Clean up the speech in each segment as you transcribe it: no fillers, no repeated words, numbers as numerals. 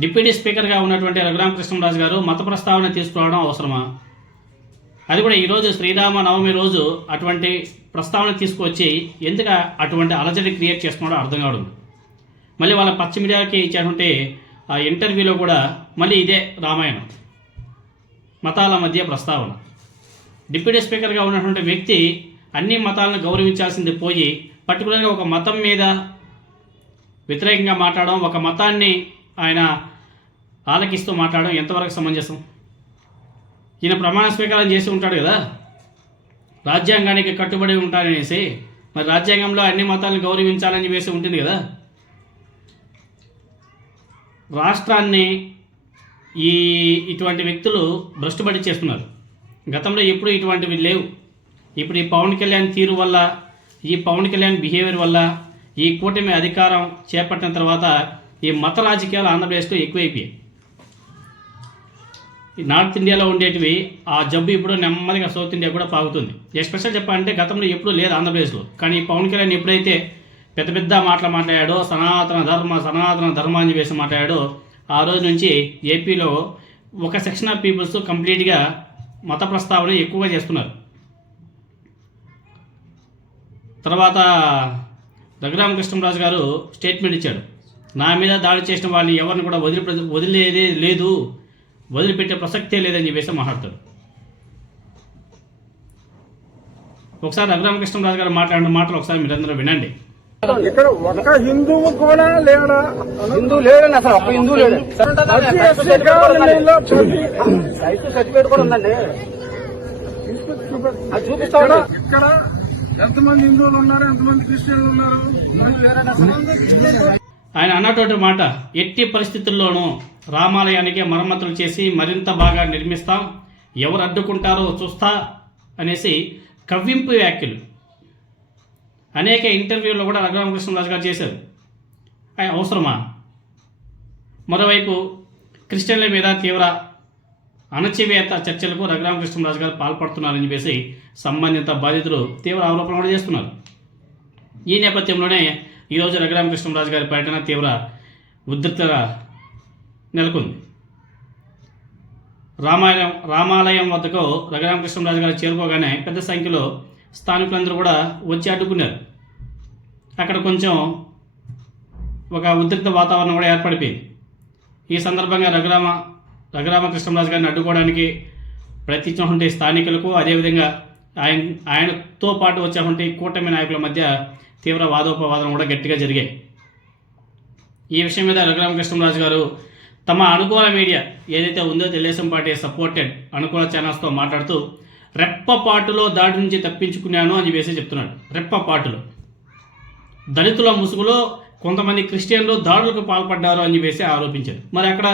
Deputy స్పీకర్గా ఉన్నటువంటి రఘురామకృష్ణరాజు గారు మత ప్రస్తావన తీసుకురావడం అవసరమా? అది కూడా ఈరోజు శ్రీరామ నవమి రోజు అటువంటి ప్రస్తావన తీసుకువచ్చి ఎందుకు అటువంటి అలజడి క్రియేట్ చేస్తున్నాడో అర్థం కావడం. మళ్ళీ వాళ్ళ పచ్చ మీడియాకి ఇచ్చేటువంటి ఆ ఇంటర్వ్యూలో కూడా మళ్ళీ ఇదే రామాయణం, మతాల మధ్య ప్రస్తావన. డిప్యూటీ స్పీకర్గా ఉన్నటువంటి వ్యక్తి అన్ని మతాలను గౌరవించాల్సింది పోయి పర్టికులర్గా ఒక మతం మీద వ్యతిరేకంగా మాట్లాడడం, ఒక మతాన్ని ఆయన ఆలకిస్తూ మాట్లాడడం ఎంతవరకు సమంజసం? ఈయన ప్రమాణ స్వీకారం చేసి ఉంటాడు కదా, రాజ్యాంగానికి కట్టుబడి ఉంటారనేసి. మరి రాజ్యాంగంలో అన్ని మతాలను గౌరవించాలని చెప్పేసి ఉంటుంది కదా. రాష్ట్రాన్ని ఇటువంటి వ్యక్తులు భ్రష్టుపడి చేస్తున్నారు. గతంలో ఎప్పుడు ఇటువంటివి లేవు. ఇప్పుడు ఈ పవన్ కళ్యాణ్ తీరు వల్ల, ఈ పవన్ కళ్యాణ్ బిహేవియర్ వల్ల, ఈ కూటమి అధికారం చేపట్టిన తర్వాత ఈ మత రాజకీయాలు ఆంధ్రప్రదేశ్లో ఎక్కువైపోయాయి. నార్త్ ఇండియాలో ఉండేటివి ఆ జబ్బు ఇప్పుడు నెమ్మదిగా సౌత్ ఇండియా కూడా పాగుతుంది. ఎస్పెషల్ చెప్పాలంటే గతంలో ఎప్పుడూ లేదు ఆంధ్రప్రదేశ్లో. కానీ పవన్ కళ్యాణ్ ఎప్పుడైతే పెద్ద పెద్ద మాటలు మాట్లాడాడో, సనాతన ధర్మ అని వేసి మాట్లాడాడో, ఆ రోజు నుంచి ఏపీలో ఒక సెక్షన్ ఆఫ్ పీపుల్స్ కంప్లీట్గా మత ప్రస్తావన ఎక్కువగా చేస్తున్నారు. తర్వాత రఘురామకృష్ణరాజు గారు స్టేట్మెంట్ ఇచ్చాడు, నా మీద దాడి చేసిన వాళ్ళని ఎవరిని కూడా వదిలేదే లేదు, వదిలిపెట్టే ప్రసక్తే లేదని చెప్పేసి మాట్లాడతాడు. ఒకసారి రఘురామకృష్ణరాజు గారు మాట్లాడిన మాటలు ఒకసారి మీరందరూ వినండి. ఇక్కడ ఒక హిందువు కూడా లేడా? హిందూ లేడండి, అసలు ఒక హిందూ లేడు. సర్టిఫికేట్ కూడా ఉందండి, అది చూపిస్తాను. ఇక్కడ ఎంతమంది హిందువులు ఉన్నారు, ఎంతమంది క్రిస్టియన్లు ఉన్నారు? ఆయన అన్నటువంటి మాట, ఎట్టి పరిస్థితుల్లోనూ రామాలయానికి మరమ్మతులు చేసి మరింత బాగా నిర్మిస్తాం, ఎవరు అడ్డుకుంటారో చూస్తా అనేసి కవ్వింపు వ్యాఖ్యలు అనేక ఇంటర్వ్యూల్లో కూడా రఘురామకృష్ణరాజు గారు చేశారు. అవసరమా? మరోవైపు క్రిస్టియన్ల మీద తీవ్ర అణచివేత చర్చలకు రఘురామకృష్ణరాజు గారు పాల్పడుతున్నారని చెప్పేసి సంబంధిత బాధితులు తీవ్ర ఆరోపణలు కూడా చేస్తున్నారు. ఈ నేపథ్యంలోనే ఈరోజు రఘురామకృష్ణరాజు గారి పర్యటన తీవ్ర ఉద్రిక్తత నెలకొంది. రామాలయం వద్దకు రఘురామకృష్ణరాజు గారు చేరుకోగానే పెద్ద సంఖ్యలో స్థానికులందరూ కూడా వచ్చి అడ్డుకున్నారు. అక్కడ కొంచెం ఒక ఉద్రిక్త వాతావరణం కూడా ఏర్పడిపోయింది. ఈ సందర్భంగా రఘురామకృష్ణరాజు గారిని అడ్డుకోవడానికి ప్రయత్నించినటువంటి స్థానికులకు, అదేవిధంగా ఆయనతో పాటు వచ్చేటువంటి కూటమి నాయకుల మధ్య తీవ్ర వాదోపవాదం కూడా గట్టిగా జరిగాయి. ఈ విషయం మీద రఘురామకృష్ణరాజు గారు తమ అనుకూల మీడియా ఏదైతే ఉందో తెలుగుదేశం పార్టీ సపోర్టెడ్ అనుకూల ఛానల్స్తో మాట్లాడుతూ రెప్పపాటులో దాడి నుంచి తప్పించుకున్నాను అని చెప్పేసి చెప్తున్నాడు. రెప్పపాటులో దళితుల ముసుగులో కొంతమంది క్రిస్టియన్లు దాడులకు పాల్పడ్డారు అని చెప్పేసి ఆరోపించారు. మరి అక్కడ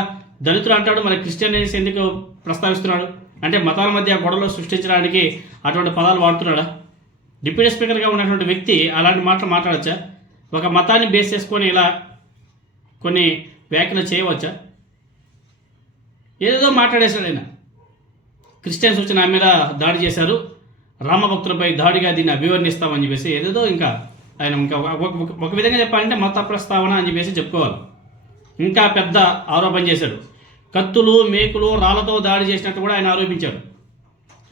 దళితులు అంటాడు, మరి క్రిస్టియన్ అనేసి ఎందుకు ప్రస్తావిస్తున్నాడు? అంటే మతాల మధ్య గొడవలు సృష్టించడానికి అటువంటి పదాలు వాడుతున్నాడా? డిప్యూటీ స్పీకర్గా ఉన్నటువంటి వ్యక్తి అలాంటి మాటలు మాట్లాడచ్చా? ఒక మతాన్ని బేస్ చేసుకొని ఇలా కొన్ని వ్యాఖ్యలు చేయవచ్చా? ఏదేదో మాట్లాడేశాడు ఆయన. క్రిస్టియన్స్ వచ్చి నా మీద దాడి చేశారు, రామభక్తులపై దాడిగా దీన్ని అభివర్ణిస్తామని చెప్పేసి ఏదేదో ఇంకా ఆయన ఇంకా ఒక విధంగా చెప్పాలంటే మత ప్రస్తావన అని చెప్పేసి చెప్పుకోవాలి. ఇంకా పెద్ద ఆరోపణ చేశాడు. కత్తులు, మేకులు, రాళ్లతో దాడి చేసినట్టు కూడా ఆయన ఆరోపించాడు.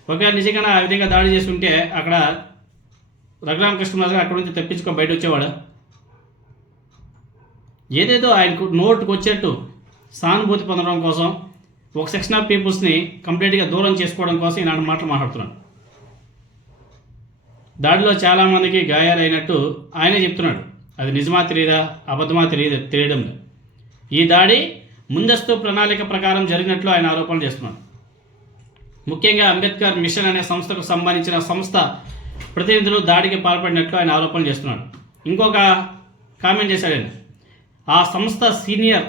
ఒకవేళ నిజంగా ఆ విధంగా దాడి చేస్తుంటే అక్కడ రఘురామకృష్ణరాజు గారు అక్కడి నుంచి తప్పించుకో బయట వచ్చేవాడు. ఏదేదో ఆయనకు నోటుకు వచ్చేట్టు సానుభూతి పొందడం కోసం, ఒక సెక్షన్ ఆఫ్ పీపుల్స్ని కంప్లీట్గా దూరం చేసుకోవడం కోసం ఈనాడు మాటలు మాట్లాడుతున్నాడు. దాడిలో చాలామందికి గాయాలైనట్టు ఆయనే చెప్తున్నాడు. అది నిజమా తెలియదా, అబద్ధమా తెలియడం లేదు. ఈ దాడి ముందస్తు ప్రణాళిక ప్రకారం జరిగినట్లు ఆయన ఆరోపణలు చేస్తున్నాడు. ముఖ్యంగా అంబేద్కర్ మిషన్ అనే సంస్థకు సంబంధించిన సంస్థ ప్రతినిధులు దాడికి పాల్పడినట్లు ఆయన ఆరోపణలు చేస్తున్నాడు. ఇంకొక కామెంట్ చేశాడు ఆయన, ఆ సంస్థ సీనియర్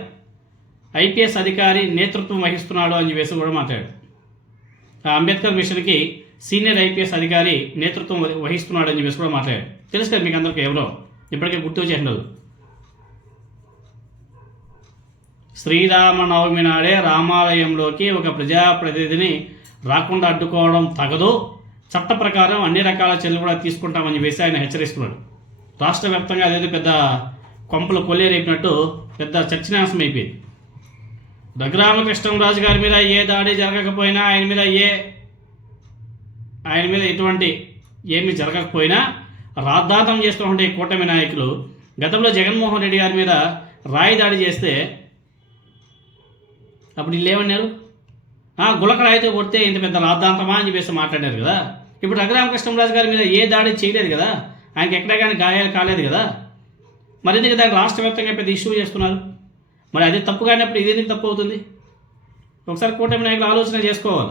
ఐపీఎస్ అధికారి నేతృత్వం వహిస్తున్నాడు అని చెప్పేసి కూడా మాట్లాడాడు. ఆ అంబేద్కర్ మిషన్కి సీనియర్ ఐపీఎస్ అధికారి నేతృత్వం వహిస్తున్నాడు అని చెప్పేసి కూడా మాట్లాడాడు. తెలుసు కదా మీకు అందరికీ, ఎవరో ఇప్పటికే గుర్తు చేసినారు. శ్రీరామనవమి నాడే రామాలయంలోకి ఒక ప్రజాప్రతినిధిని రాకుండా అడ్డుకోవడం తగదు, చట్ట ప్రకారం అన్ని రకాల చర్యలు కూడా తీసుకుంటామని చెప్పేసి ఆయన హెచ్చరిస్తున్నాడు. రాష్ట్ర వ్యాప్తంగా అదేదో పెద్ద కొంపలు కొల్లేరైపోయినట్టు పెద్ద చర్చనాంశం అయిపోయింది. రఘురామకృష్ణంరాజు గారి మీద ఏ దాడి జరగకపోయినా ఆయన మీద ఎటువంటి ఏమీ జరగకపోయినా రాద్ధాంతం చేస్తున్నటువంటి కూటమి నాయకులు గతంలో జగన్మోహన్ రెడ్డి గారి మీద రాయి దాడి చేస్తే అప్పుడు వీళ్ళు ఏమన్నారు? గులకరాయితో కొడితే ఇంత పెద్ద రాద్ధాంతమా అని చెప్పేసి మాట్లాడారు కదా. ఇప్పుడు రఘురామకృష్ణంరాజు గారి మీద ఏ దాడి చేయలేదు కదా, ఆయనకి ఎక్కడ కానీ గాయాలు కాలేదు కదా. మరి ఎందుకు దాన్ని రాష్ట్ర వ్యాప్తంగా పెద్ద ఇష్యూ చేస్తున్నారు? మరి అది తప్పు కానప్పుడు ఇది ఎందుకు తప్పు అవుతుంది? ఒకసారి కూటమి నాయకులు ఆలోచన చేసుకోవాలి.